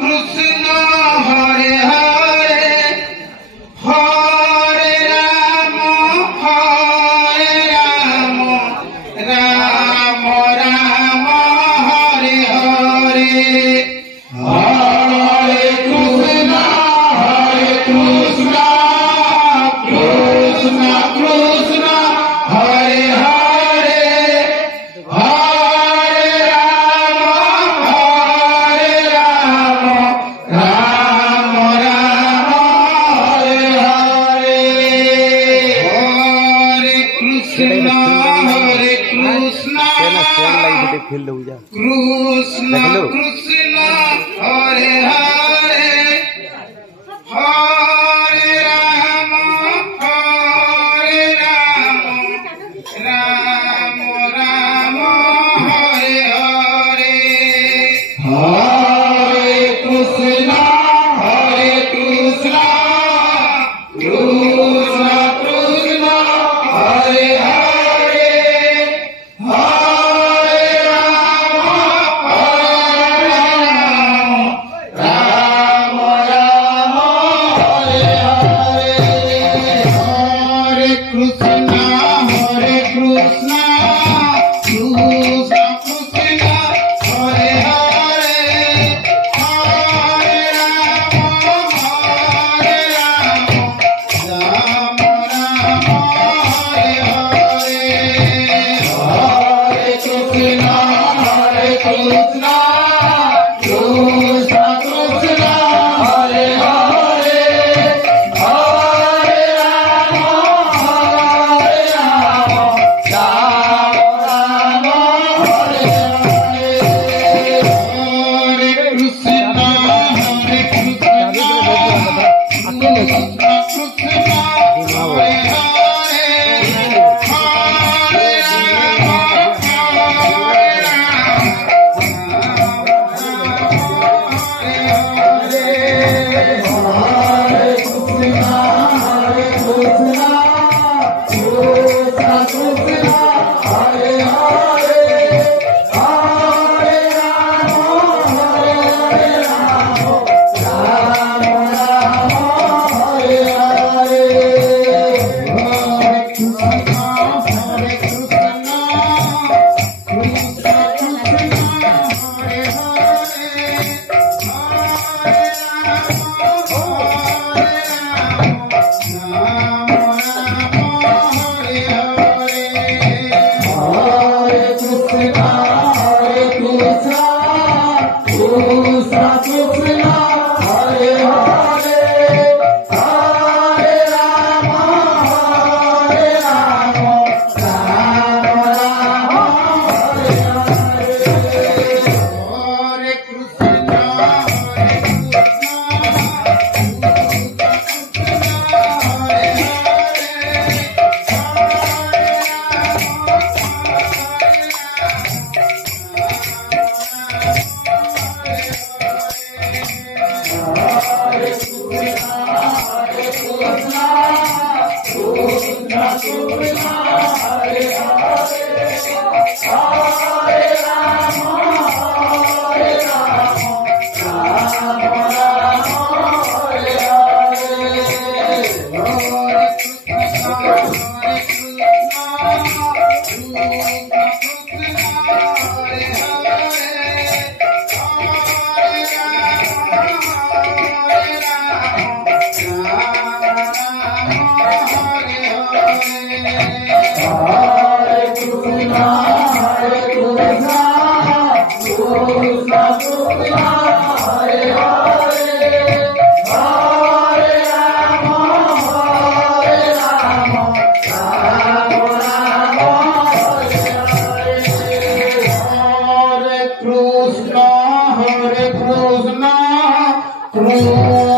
Krishna Hare Hare Hare Ram Ram Ram Hare Hare Hare Krishna Krishna Krishna Hare Hare Hare Ram Ram Ram Hare Hare Hare Krishna Krishna Krishna Hare Hare Hare Ram Ram Ram Hare Hare Hare Krishna Krishna Krishna Hare Hare Hare Ram Ram Ram Hare Hare Hare Krishna Krishna Krishna Hare Hare Hare Ram Ram Hare Hare Hare Krishna Krishna Krishna Hare Hare Hare Ram Ram Hare Hare Hare Krishna Krishna